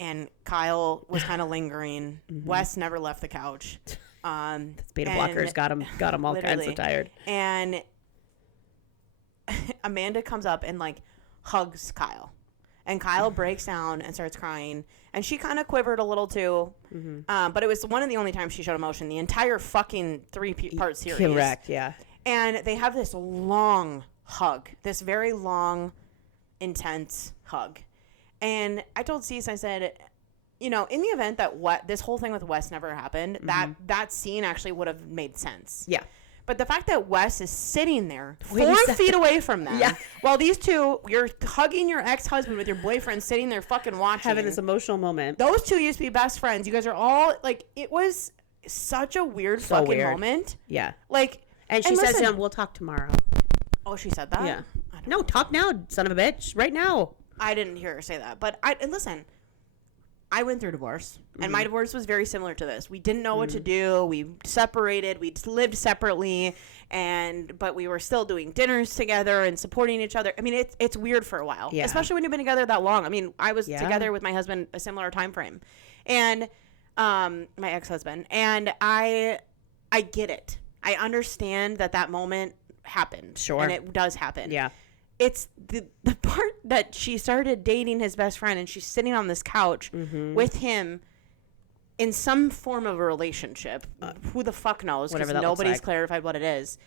And Kyle was kind of lingering. Wes never left the couch. Beta blockers got him all kinds of tired. And Amanda comes up and like hugs Kyle. And Kyle breaks down and starts crying. And she kind of quivered a little too. But it was one of the only times she showed emotion the entire fucking 3-part series. Correct, yeah. And they have this long hug. This very long, intense hug. And I told Cease, I said, you know, in the event that this whole thing with Wes never happened, that scene actually would have made sense. Yeah. But the fact that Wes is sitting there 4 feet away from them, while these two, you're hugging your ex-husband with your boyfriend sitting there fucking watching. Having this emotional moment. Those two used to be best friends. You guys are all, like, it was such a weird moment. Yeah. Like, and she says to him, we'll talk tomorrow. Oh, she said that? Yeah. No, talk now, son of a bitch. Right now. I didn't hear her say that. But listen, I went through divorce. And my divorce was very similar to this. We didn't know what to do. We separated. We lived separately. But we were still doing dinners together and supporting each other. I mean, it's weird for a while. Yeah. Especially when you've been together that long. I mean, I was together with my husband a similar time frame. And my ex-husband. And I get it. I understand that moment happened. Sure. And it does happen. Yeah. It's the part that she started dating his best friend and she's sitting on this couch with him in some form of a relationship. Who the fuck knows? Because nobody's clarified what it is.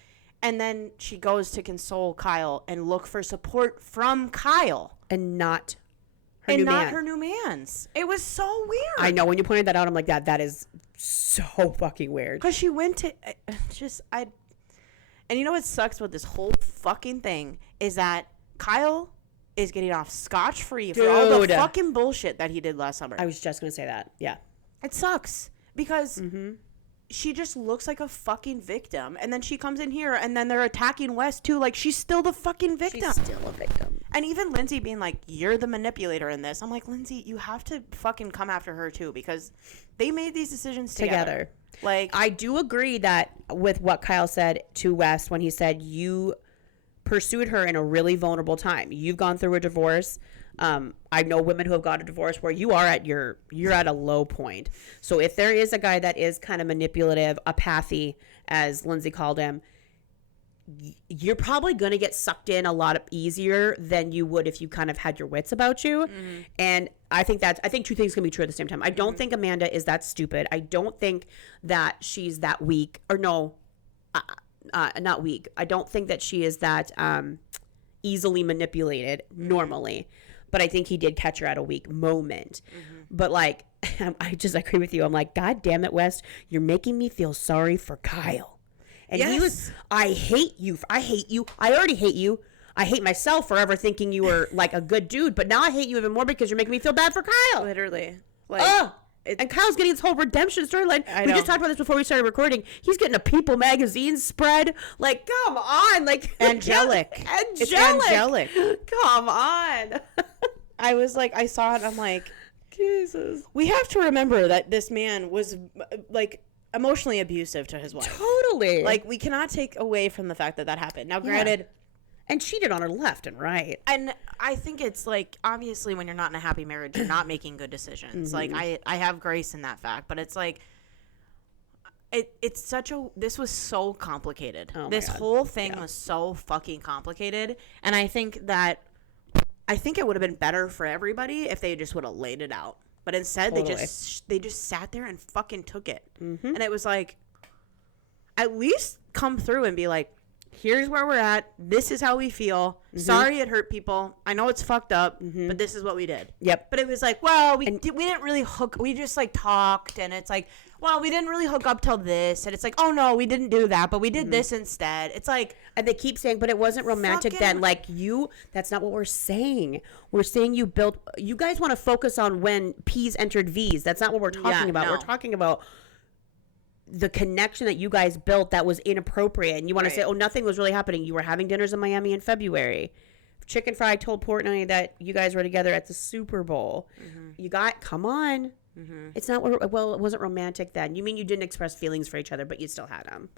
And then she goes to console Kyle and look for support from Kyle. And not her new man's. It was so weird. I know. When you pointed that out, I'm like, that is so fucking weird. Because she went to... And you know what sucks with this whole fucking thing is that Kyle is getting off scotch-free for all the fucking bullshit that he did last summer. I was just going to say that. Yeah. It sucks because she just looks like a fucking victim. And then she comes in here and then they're attacking Wes too. Like, she's still the fucking victim. She's still a victim. And even Lindsay being like, you're the manipulator in this. I'm like, Lindsay, you have to fucking come after her too because they made these decisions together. Like, I do agree that with what Kyle said to Wes when he said you pursued her in a really vulnerable time. You've gone through a divorce. I know women who have got a divorce where you're at a low point. So if there is a guy that is kind of manipulative, a pathy, as Lindsay called him, you're probably going to get sucked in a lot easier than you would if you kind of had your wits about you. And I think two things can be true at the same time. I don't think Amanda is that stupid. I don't think that she's that weak not weak. I don't think that she is that easily manipulated normally, but I think he did catch her at a weak moment. But like, I just agree with you. I'm like, God damn it, West, you're making me feel sorry for Kyle. And he was, I hate you. I already hate you. I hate myself for ever thinking you were like a good dude, but now I hate you even more because you're making me feel bad for Kyle. Literally. Like, and Kyle's getting this whole redemption storyline. We just talked about this before we started recording. He's getting a People magazine spread. Like, come on. Like, angelic. It's angelic. Come on. I was like, I saw it. I'm like, Jesus. We have to remember that this man was like emotionally abusive to his wife. Totally. Like, we cannot take away from the fact that happened. Now, granted, and cheated on her left and right. And I think it's like, obviously when you're not in a happy marriage, you're not making good decisions. Like, I have grace in that fact, but it's like, this was so complicated. This whole thing was so fucking complicated. And I think it would have been better for everybody if they just would have laid it out. But instead, they just sat there and fucking took it. And it was like, at least come through and be like, here's where we're at. This is how we feel. Sorry it hurt people. I know it's fucked up, but this is what we did. Yep. But it was like, well, we didn't really hook. We just like talked, and it's like, well, we didn't really hook up till this, and it's like, oh no, we didn't do that, but we did this instead. It's like, and they keep saying, but it wasn't romantic then. Like that's not what we're saying. We're saying you guys want to focus on when P's entered V's. That's not what we're talking about. No. We're talking about the connection that you guys built that was inappropriate, and you want to say, oh, nothing was really happening. You were having dinners in Miami in February. Chicken Fry told Portnoy that you guys were together at the Super Bowl. Come on. It's not, well, it wasn't romantic then. You mean you didn't express feelings for each other, but you still had them.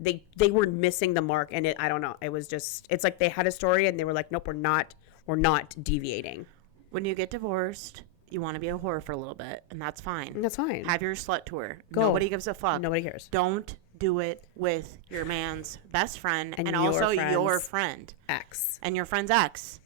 They were missing the mark, and I don't know. It was just, it's like they had a story and they were like, nope, we're not deviating. When you get divorced, you want to be a whore for a little bit, and that's fine. That's fine. Have your slut tour. Go. Nobody gives a fuck. Nobody cares. Don't do it with your man's best friend and also your friend. Ex. And your friend's ex.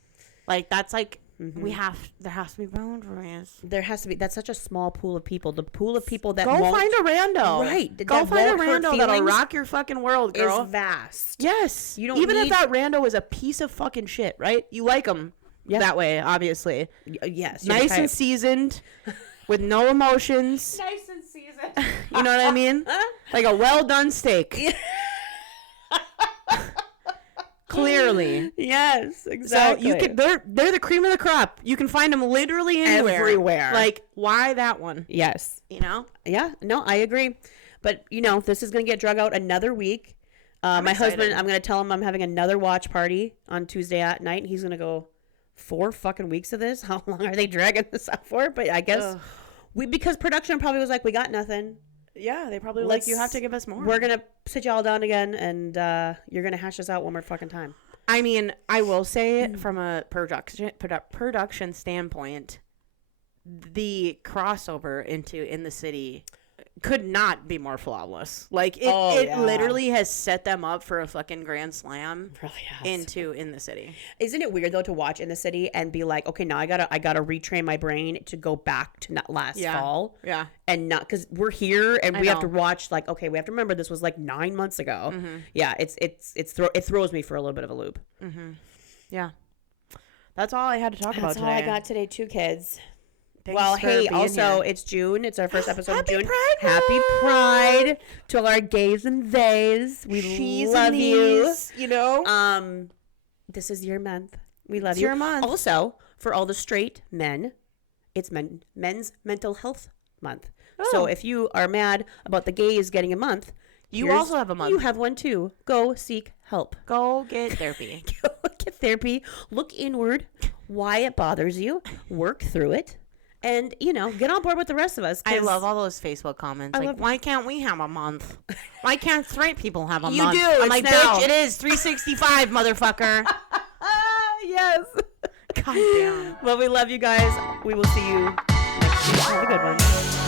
Like, that's like, there has to be boundaries. There has to be. That's such a small pool of people. The pool of people that Go find a rando. Right. Go find a rando that'll rock your fucking world, girl. Is vast. Yes. You don't Even need... if that rando is a piece of fucking shit, right? You like them that way, obviously. Yes. Nice and seasoned, with no emotions. Nice and seasoned. You know what I mean? Like a well done steak. Clearly. Yes, exactly. So you can they're the cream of the crop. You can find them literally everywhere. Like, why that one? Yes. You know? Yeah, no, I agree. But this is going to get drug out another week. My husband, I'm going to tell him I'm having another watch party on Tuesday at night. He's going to go 4 fucking weeks of this. How long are they dragging this out for? But I guess because production probably was like, we got nothing. Yeah, they probably were like, you have to give us more. We're going to sit y'all down again, and you're going to hash this out one more fucking time. I mean, I will say from a production standpoint, the crossover into In the City could not be more flawless. Like, it literally has set them up for a fucking grand slam into In the City. Isn't it weird, though, to watch In the City and be like, okay, now I gotta retrain my brain to go back to not last fall. Yeah. And not, because we're here and we have to watch, like, okay, we have to remember this was like 9 months ago. Yeah, it throws me for a little bit of a loop. Yeah. That's all I had to talk about today. That's all I got today, too, kids. Thanks hey, also, it's June. It's our first episode of June. Happy Pride to all our gays and theys. We love you. You know? This is your month. We love you. It's your month. Also, for all the straight men, it's Men's Mental Health Month. Oh. So if you are mad about the gays getting a month, you also have a month. You have one, too. Go seek help. Go get therapy. Go get therapy. Look inward. Why it bothers you. Work through it. And, get on board with the rest of us. I love all those Facebook comments. Why can't we have a month? Why can't straight people have a month? You do. I'm like, bitch, it is 365, motherfucker. Yes. God damn. Well, we love you guys. We will see you next week. Have a good one.